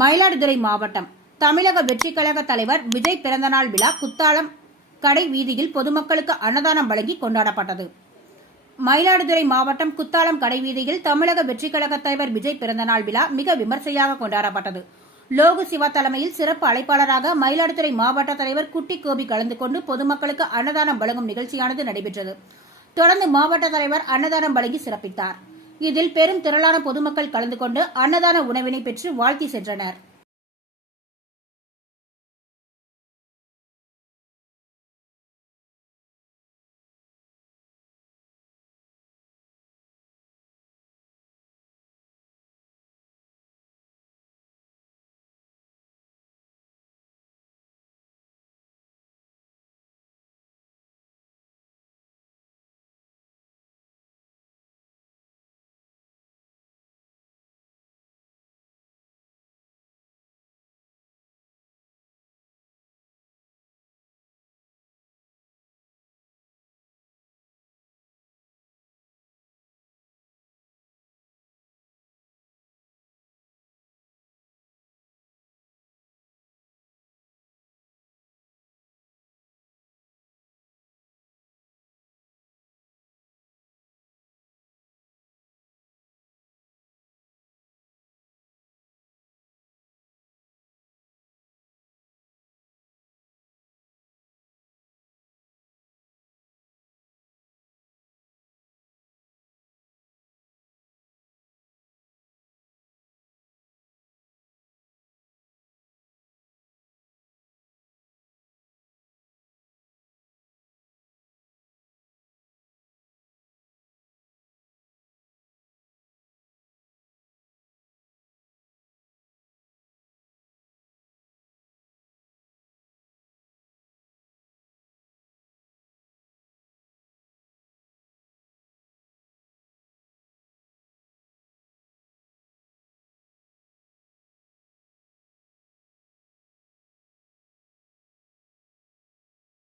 மயிலாடுதுறை மாவட்டம் தமிழக வெற்றி கழக தலைவர் விஜய் பிறந்தநாள் விழா குத்தாலம் கடை வீதியில் பொதுமக்களுக்கு அன்னதானம் வழங்கி கொண்டாடப்பட்டது. மயிலாடுதுறை மாவட்டம் குத்தாலம் கடை வீதியில் தமிழக வெற்றி கழக தலைவர் விஜய் பிறந்தநாள் விழா மிக விமர்சையாக கொண்டாடப்பட்டது. லோகு சிவா தலைமையில் சிறப்பு அழைப்பாளராக மயிலாடுதுறை மாவட்ட தலைவர் குட்டி கோபி கலந்து கொண்டு பொதுமக்களுக்கு அன்னதானம் வழங்கும் நிகழ்ச்சியானது நடைபெற்றது. தொடர்ந்து மாவட்ட தலைவர் அன்னதானம் வழங்கி சிறப்பித்தார். இதில் பெரும் திரளான பொதுமக்கள் கலந்து கொண்டு அன்னதான உணவினை பெற்று வாழ்த்தி சென்றனர்.